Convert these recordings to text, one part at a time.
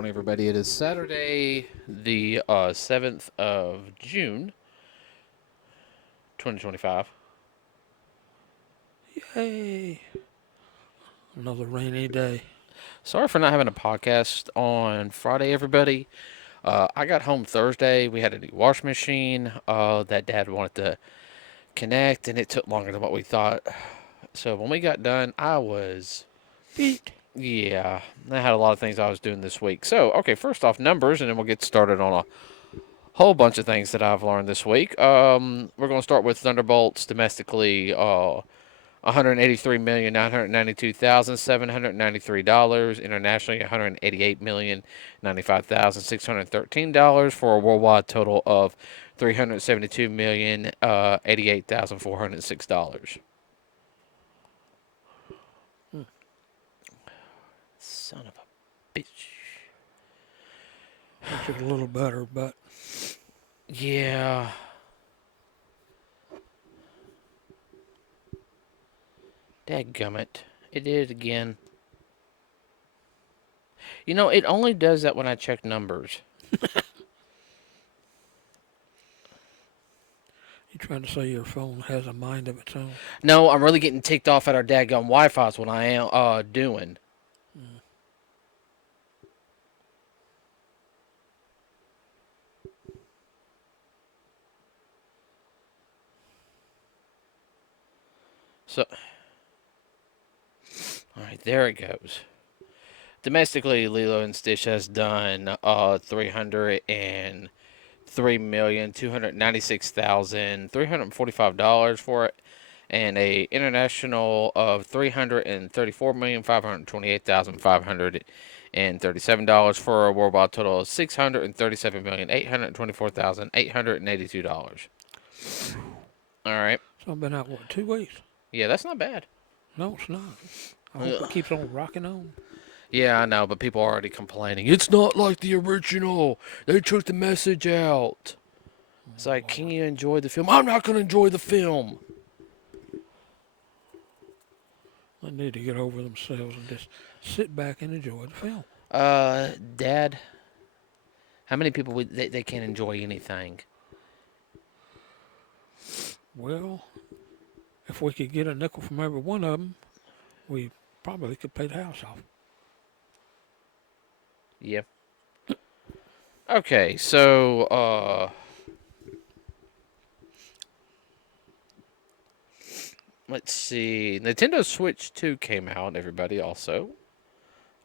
morning, everybody. It is Saturday, the 7th of June, 2025. Yay! Another rainy day. Sorry for not having a podcast on Friday, everybody. I got home Thursday. We had a new washing machine that Dad wanted to connect, and it took longer than what we thought. So when we got done, I was... Beat. Yeah, I had a lot of things I was doing this week. So, okay, first off, numbers, and then we'll get started on a whole bunch of things that I've learned this week. We're going to start with Thunderbolts domestically. $183,992,793. Internationally, $188,095,613 for a worldwide total of $372,088,406. Hmm. Son of a bitch. Makes it a little better, but Yeah. Dadgummit. It did it again. You know, it only does that when I check numbers. you trying to say your phone has a mind of its own. No, I'm really getting ticked off at our dadgum Wi-Fi's what I am doing. Hmm. So, all right, there it goes. Domestically, Lilo and Stitch has done $303,296,345 for it, and a international of $334,528,537 for a worldwide total of $637,824,882. All right. So I've been out, what, 2 weeks? Yeah, that's not bad. No, it's not. I hope it keeps on rocking on. Yeah, I know, but people are already complaining. It's not like the original. They took the message out. It's like, can you enjoy the film? I'm not going to enjoy the film. They need to get over themselves and just sit back and enjoy the film. Dad, how many people they can't enjoy anything? Well, if we could get a nickel from every one of them, we probably could pay the house off. Yeah. Okay, so let's see. Nintendo Switch 2 came out, everybody, also.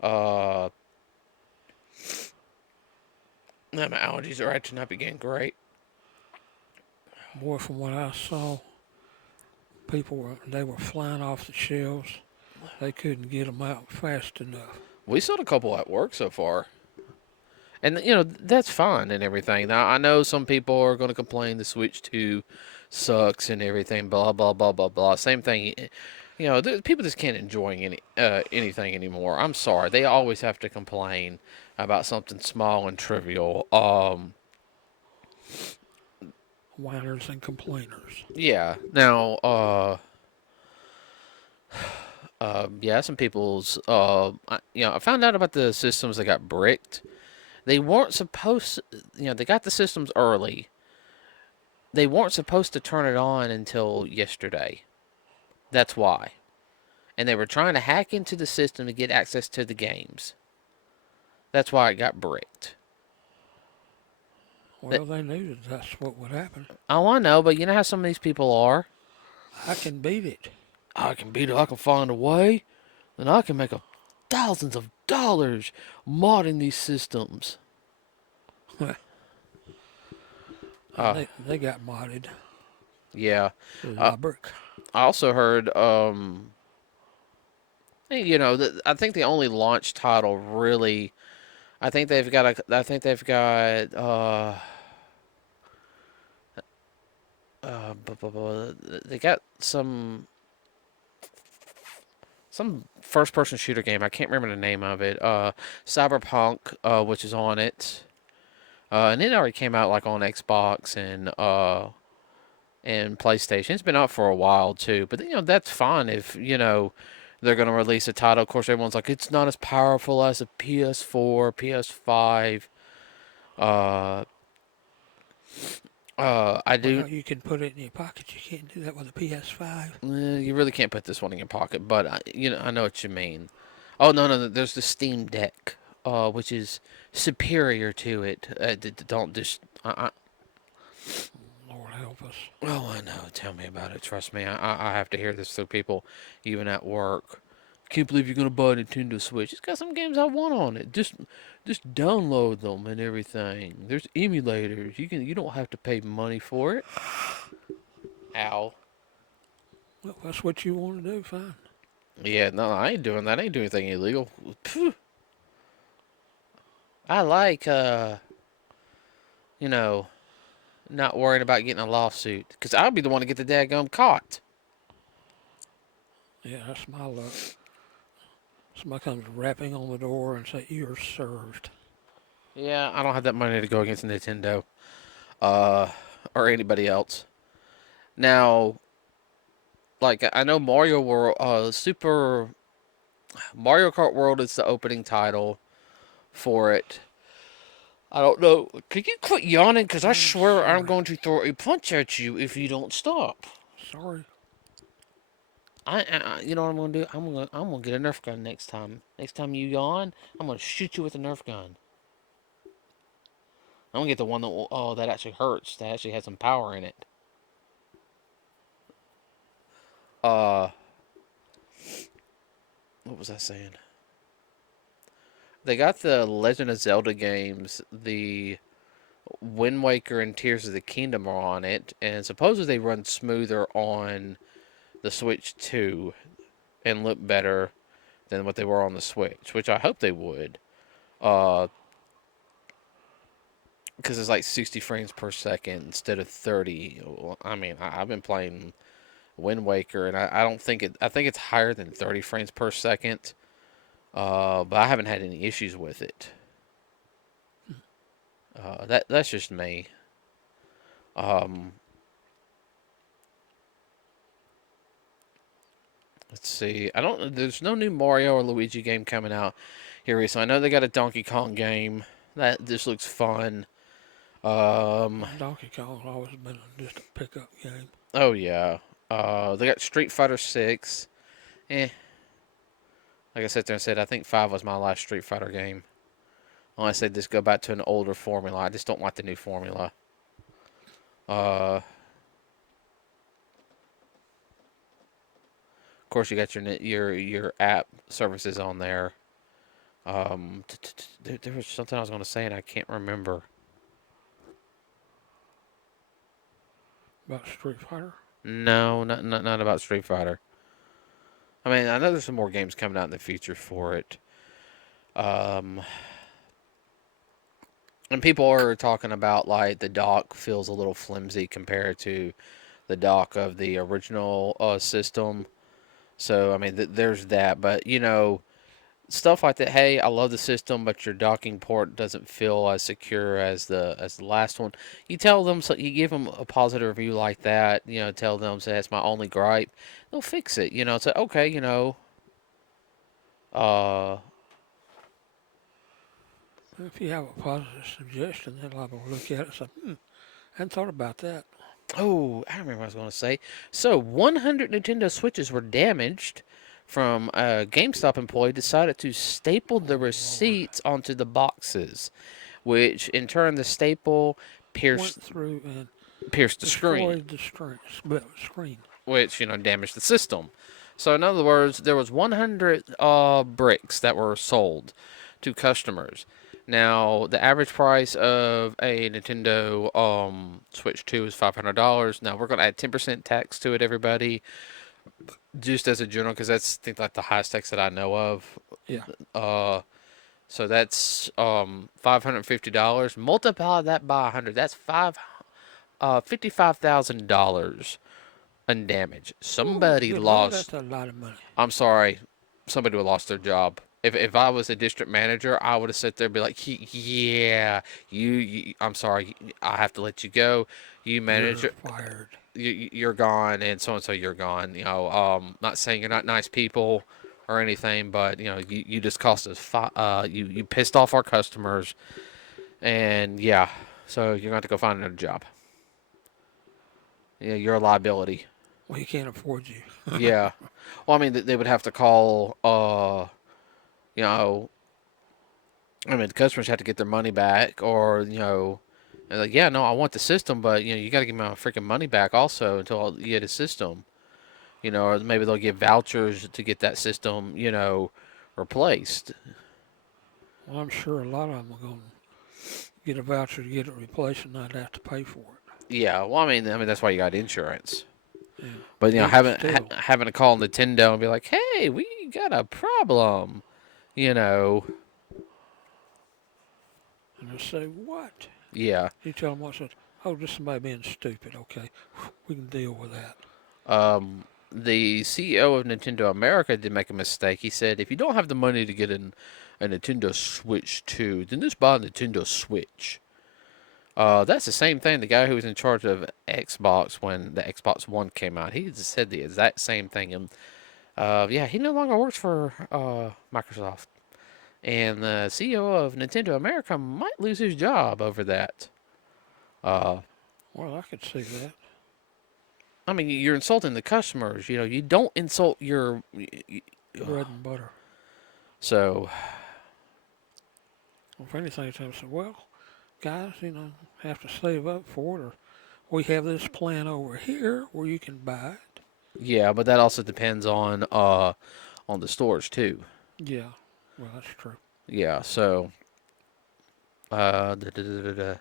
My allergies are acting up again. Great. Boy, from what I saw, they were flying off the shelves. They couldn't get them out fast enough. We sold a couple at work so far. And, you know, that's fine and everything. Now, I know some people are going to complain the Switch 2 sucks and everything, blah, blah, blah, blah, blah. Same thing. You know, people just can't enjoy anything anymore. I'm sorry. They always have to complain about something small and trivial. Whiners and complainers. Yeah. Now, yeah, some people's, I found out about the systems that got bricked. They weren't supposed to, they got the systems early. They weren't supposed to turn it on until yesterday. That's why. And they were trying to hack into the system to get access to the games. That's why it got bricked. Well, they knew that's what would happen. Oh, I know, but you know how some of these people are? I can beat it. I can beat it. I can find a way. Then I can make thousands of dollars modding these systems. They got modded. Yeah. Brick. I also heard, I think the only launch title really, they got some first-person shooter game. I can't remember the name of it. Cyberpunk, which is on it, and it already came out like on Xbox and PlayStation. It's been out for a while too, but that's fine if they're going to release a title. Of course, everyone's like, it's not as powerful as a PS4, PS5. Uh, I do. Well, you can put it in your pocket. You can't do that with a PS5. You really can't put this one in your pocket, but I know what you mean. Oh no, there's the Steam Deck, which is superior to it. Don't just. Lord help us. Oh, I know. Tell me about it. Trust me, I have to hear this through people, even at work. Can't believe you're gonna buy a Nintendo Switch. It's got some games I want on it. Just download them and everything. There's emulators. You don't have to pay money for it. Ow. Well, that's what you want to do. Fine. Yeah, no, I ain't doing that. I ain't doing anything illegal. Phew. I like you know, not worrying about getting a lawsuit, because I'll be the one to get the daggum caught. Yeah, that's my luck. Somebody comes rapping on the door and say, "You're served." Yeah, I don't have that money to go against Nintendo, uh, or anybody else. Now, like I know Mario World, Super Mario Kart World is the opening title for it. I don't know. Can you quit yawning? Because I I'm swear I'm sorry. going to throw a punch at you if you don't stop. Sorry. You know what I'm gonna do? I'm gonna get a Nerf gun next time. Next time you yawn, I'm gonna shoot you with a Nerf gun. I'm gonna get the one that actually hurts, that actually has some power in it. Uh, what was I saying? They got the Legend of Zelda games, the Wind Waker and Tears of the Kingdom are on it, and supposedly they run smoother on the Switch 2 and look better than what they were on the Switch, which I hope they would. Uh, because it's like 60 frames per second instead of 30. I mean, I've been playing Wind Waker, and I don't think it. I think it's higher than 30 frames per second. But I haven't had any issues with it. That's just me. Um, let's see. I don't. There's no new Mario or Luigi game coming out here recently. I know they got a Donkey Kong game that just looks fun. Um, Donkey Kong's always been just a pickup game. oh yeah. They got Street Fighter 6. Eh. Like I sat there and said, I think 5 was my last Street Fighter game. Unless they just go back to an older formula. I just don't like the new formula. Of course, you got your app services on there. There was something I was going to say and I can't remember. About Street Fighter? No, not about Street Fighter. I mean, I know there's some more games coming out in the future for it. Um, and people are talking about like the dock feels a little flimsy compared to the dock of the original system. So I mean, there's that. But stuff like that. Hey, I love the system, but your docking port doesn't feel as secure as the last one. You tell them, so you give them a positive review like that. Tell them, say that's my only gripe. They'll fix it. Say okay. Uh, If you have a positive suggestion, then I'll look at it and say, I hadn't thought about that. oh, I remember what I was going to say. So 100 Nintendo Switches were damaged from a GameStop employee decided to staple the Oh, Lord. receipts onto the boxes, which in turn the staple Went pierced through and pierced the screen, destroyed the screen. which damaged the system. So in other words, there was 100 bricks that were sold to customers. Now the average price of a Nintendo Switch 2 is $500. Now we're gonna add 10% tax to it, everybody, just as a general, because that's I think like the highest tax that I know of. Yeah. Uh, so that's $550. Multiply that by 100. That's $55,000 in damage. Oh, Somebody good Lord, lost. that's a lot of money. I'm sorry. Somebody would have lost their job. If I was a district manager, I would have sat there and be like, yeah, I'm sorry, I have to let you go. You You're manager, fired. you're gone, and so you're gone. Not saying you're not nice people or anything, but you just cost us you pissed off our customers, and yeah, so you're going to have to go find another job. Yeah, you're a liability. Well, he can't afford you. Yeah. Well, I mean, they would have to call. You know, I mean, the customers have to get their money back, or they're like, yeah, no, I want the system, but you got to give me my freaking money back also until you get a system. Or maybe they'll give vouchers to get that system, replaced. Well, I'm sure a lot of them are going to get a voucher to get it replaced and not have to pay for it. Yeah, well, I mean that's why you got insurance. Yeah. But Even still, having to call Nintendo and be like, hey, we got a problem. You know, and they say, what? yeah. You tell them what, says, oh, just somebody being stupid. Okay, we can deal with that. The CEO of Nintendo America did make a mistake. He said, if you don't have the money to get a Nintendo Switch 2, then just buy a Nintendo Switch. That's the same thing. The guy who was in charge of Xbox when the Xbox One came out, he just said the exact same thing. And yeah, he no longer works for Microsoft. And the CEO of Nintendo America might lose his job over that. Uh, Well, I could see that. I mean, you're insulting the customers. You don't insult your. Bread and butter. So, Well, if anything, they say, well, guys, have to save up for it, or we have this plan over here where you can buy it. yeah, but that also depends on the stores too. Yeah, well, that's true. Yeah, so da, da, da, da, da.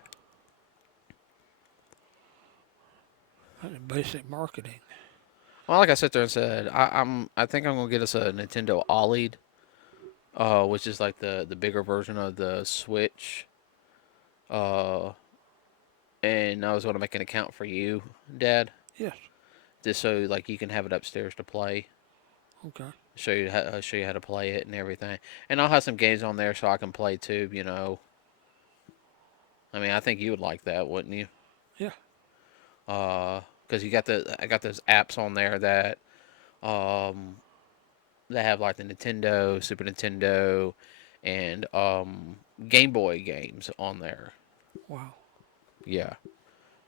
That's basic marketing. Well, like I sat there and said, I think I'm gonna get us a Nintendo OLED, which is like the bigger version of the Switch. Uh, and I was gonna make an account for you, Dad, Yes. just so like you can have it upstairs to play. Okay. Show you how to play it and everything. And I'll have some games on there so I can play too. I mean, I think you would like that, wouldn't you? Yeah. Because I got those apps on there um that have like the Nintendo, Super Nintendo, and Game Boy games on there. Wow. Yeah.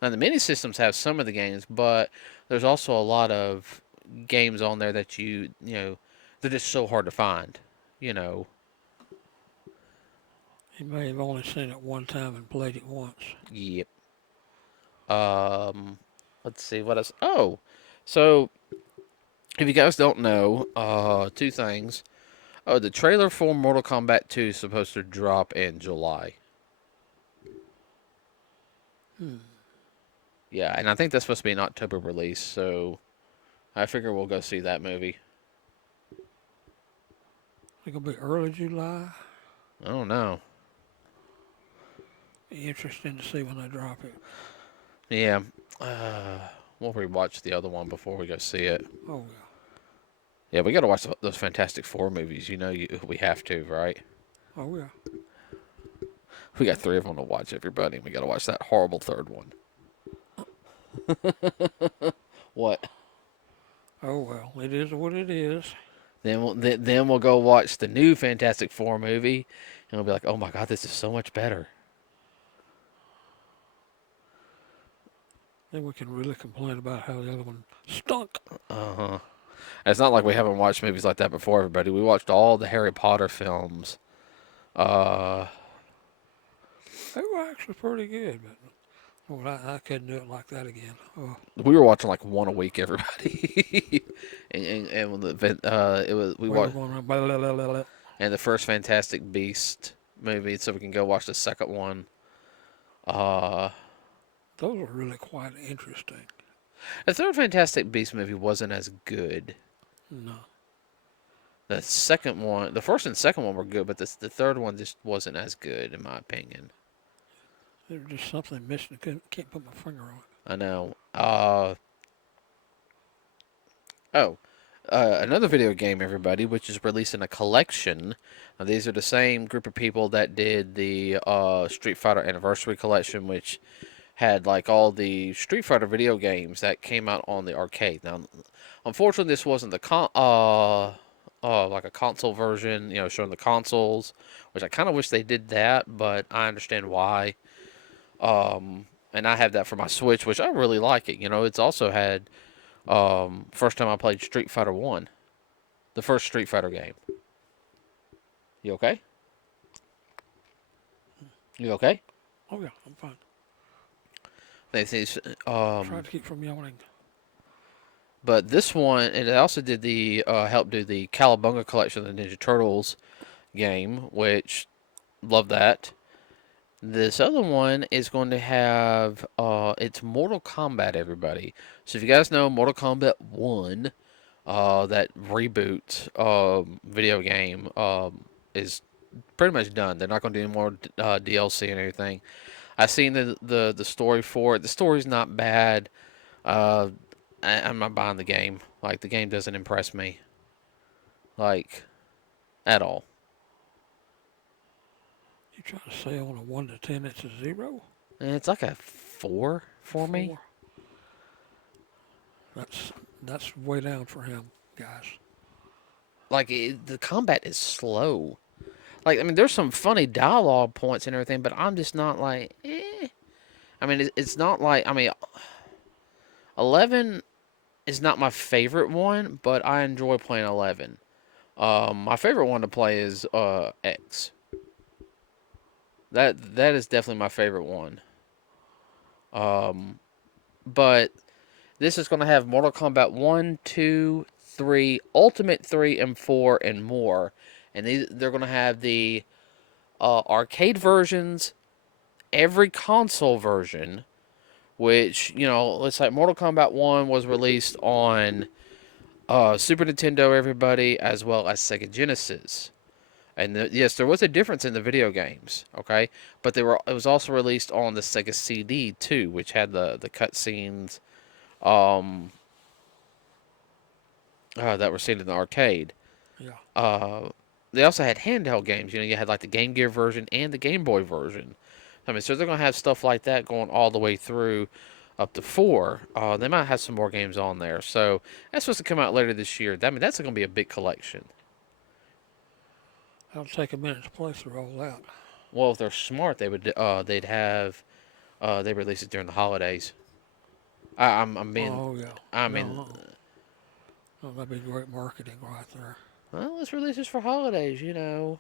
Now the mini systems have some of the games, but there's also a lot of games on there that they're just so hard to find. You know. You may have only seen it one time and played it once. Yep. Um, let's see what else. Oh, so if you guys don't know, two things. Oh, the trailer for Mortal Kombat 2 is supposed to drop in July. Hmm. Yeah, and I think that's supposed to be an October release, so I figure we'll go see that movie. It's gonna be early July. I don't know. Be interesting to see when they drop it. Yeah, uh, we'll rewatch the other one before we go see it. Oh yeah. Yeah, we got to watch those Fantastic Four movies. We have to, right? Oh yeah. We got three of them to watch, everybody, and we got to watch that horrible third one. What? Oh well. It is what it is. Then we'll go watch the new Fantastic Four movie, and we'll be like, oh my god, this is so much better. Then we can really complain about how the other one stunk. Uh huh. It's not like we haven't watched movies like that before, everybody. We watched all the Harry Potter films. Uh, They were actually pretty good, but well, I couldn't do it like that again. Oh, we were watching like one a week, everybody. and when it was we we were watched going around, blah, blah, blah, blah, blah. and the first Fantastic Beast movie, so we can go watch the second one. Uh, Those were really quite interesting. the third Fantastic Beast movie wasn't as good. No. The second one, the first and second one were good, but the third one just wasn't as good, in my opinion. There was just something missing. Can't put my finger on it. I know. Another video game, everybody, which is releasing a collection. Now, these are the same group of people that did the Street Fighter Anniversary Collection, which had like all the Street Fighter video games that came out on the arcade. Now, unfortunately, this wasn't the like a console version, showing the consoles, which I kind of wish they did that, but I understand why. And I have that for my Switch, which I really like it. It's also had first time I played Street Fighter One, the first Street Fighter game. You okay? You okay? Oh yeah, I'm fine. They say, Try to keep from yawning. but this one, and it also did the help do the Cowabunga collection of the Ninja Turtles game, which love that. This other one is going to have it's Mortal Kombat, everybody. So if you guys know Mortal Kombat 1, that reboot video game is pretty much done. They're not going to do any more DLC and everything. I've seen the story for it. The story's not bad. Uh, I'm not buying the game. Like, the game doesn't impress me, like, at all. You try to say on a 1 to 10 it's a 0? And it's like a 4 for me. 4? That's way down for him, guys. Like, the combat is slow. Like, I mean, there's some funny dialogue points and everything, but I'm just not like, eh. I mean, it's not like, I mean, 11 is not my favorite one, but I enjoy playing 11. My favorite one to play is X. That is definitely my favorite one. But this is going to have Mortal Kombat 1, 2, 3, Ultimate 3, and 4, and more. And they're going to have the arcade versions, every console version, which, it's like Mortal Kombat 1 was released on Super Nintendo, everybody, as well as Sega Genesis. And yes, there was a difference in the video games, okay? But it was also released on the Sega CD too, which had the cutscenes that were seen in the arcade. Yeah. They also had handheld games. You had like the Game Gear version and the Game Boy version. I mean, so they're gonna have stuff like that going all the way through up to 4. They might have some more games on there. So that's supposed to come out later this year. I mean, that's gonna be a big collection. That'll take a minute to play through all that. Well, if they're smart, they'd have they release it during the holidays. I'm being, Oh yeah. I No, mean, no, that'd be great marketing right there. well, let's release this for holidays. Yeah.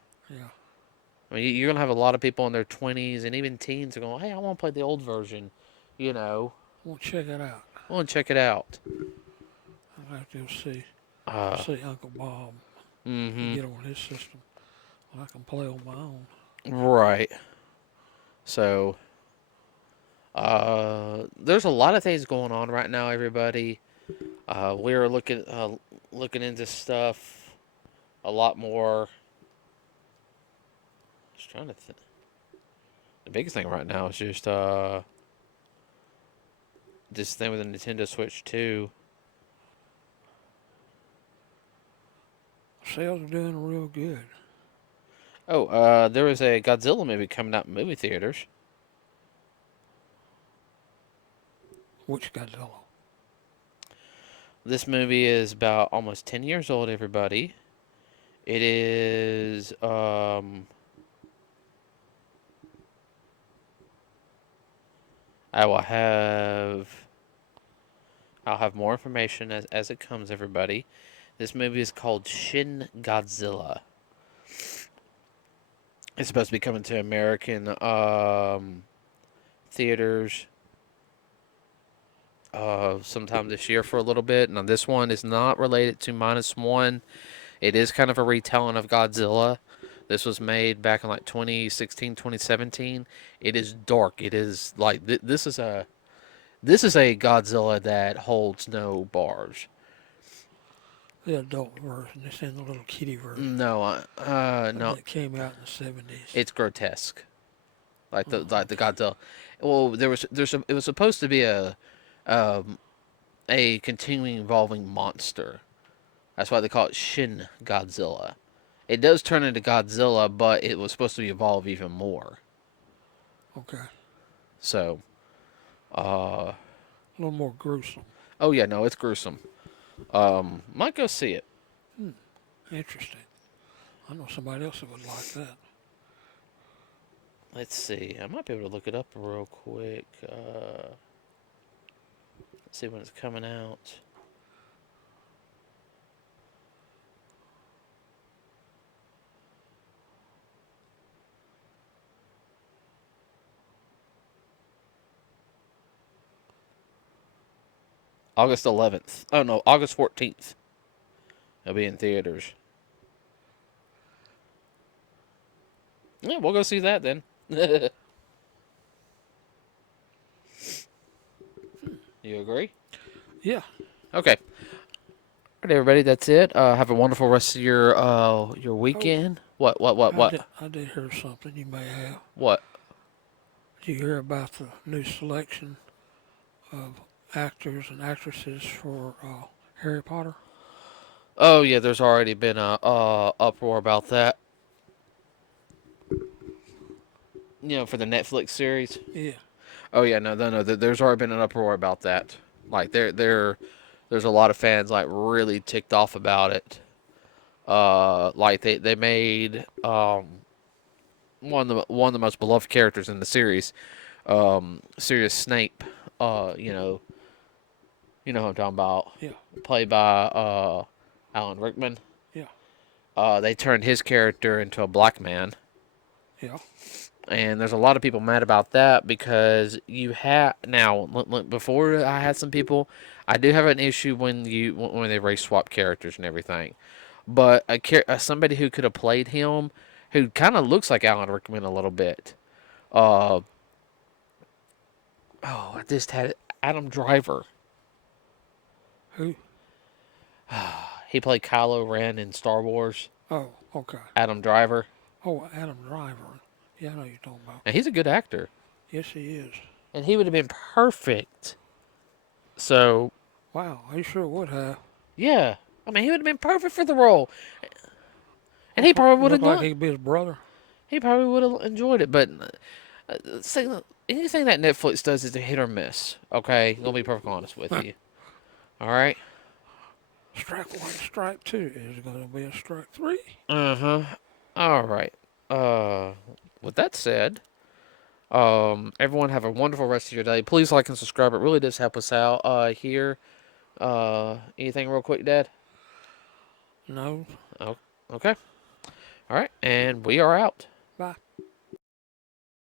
I mean, you're gonna have a lot of people in their 20s and even teens are going, "Hey, I want to play the old version." You know, We'll check it out. I want to check it out. I'll have to Uh, see Uncle Bob and mm-hmm. get on his system. Well, I can play on my own. Right. So, there's a lot of things going on right now, everybody. We're looking into stuff a lot more. Just trying to think. The biggest thing right now is just this thing with the Nintendo Switch 2. Sales are doing real good. Oh, there was a Godzilla movie coming out in movie theaters. Which Godzilla? This movie is about almost 10 years old, everybody. It is I will have I'll have more information as it comes, everybody. This movie is called Shin Godzilla. It's supposed to be coming to American theaters sometime this year for a little bit. Now, this one is not related to Minus One. It is kind of a retelling of Godzilla. This was made back in like 2016, 2017. It is dark. It is like this is a Godzilla that holds no bars. The adult version. It's in the little kitty version. No, no, That came out in the 70s. it's grotesque. Like the Oh, like the okay. Godzilla. Well, it was supposed to be um, a continuing evolving monster. That's why they call it Shin Godzilla. It does turn into Godzilla, but it was supposed to evolve even more. Okay. So, uh, A little more gruesome. oh yeah, no, it's gruesome. Might go see it. Hmm. Interesting. I know somebody else that would like that. Let's see. I might be able to look it up real quick. Let's see when it's coming out. August 11th. Oh no, August 14th. It'll be in theaters. Yeah, we'll go see that then. You agree? Yeah. Okay. All right, everybody. That's it. Have a wonderful rest of your Oh, weekend. What? I did hear something you may have. What? Did you hear about the new selection of actors and actresses for Harry Potter? Oh yeah, there's already been a uproar about that. For the Netflix series. Yeah. Oh yeah, no. There's already been an uproar about that. Like there's a lot of fans like really ticked off about it. Like they made one of the most beloved characters in the series, Sirius Snape. You know, who I'm talking about, Yeah. played by Alan Rickman. Yeah. They turned his character into a black man. Yeah. And there's a lot of people mad about that because you have now. Before I had some people, I do have an issue when they race swap characters and everything. But somebody who could have played him, who kind of looks like Alan Rickman a little bit. Uh, I just had Adam Driver. Who? He played Kylo Ren in Star Wars. Oh, okay. Adam Driver, Oh, Adam Driver. Yeah, I know you're talking about. and he's a good actor, Yes, he is. and he would have been perfect. So Wow, he sure would have. yeah, I mean he would have been perfect for the role, and he probably would have Look like done. he could be his brother. He probably would have enjoyed it, but see, anything that Netflix does is a hit or miss. Okay, gonna be perfectly honest with you. All right. Strike one, strike two. Is it going to be a strike three? Uh-huh. All right. Uh, with that said, everyone have a wonderful rest of your day. Please like and subscribe. It really does help us out. Here. Anything real quick, Dad? No. Oh, okay. All right, and we are out. Bye.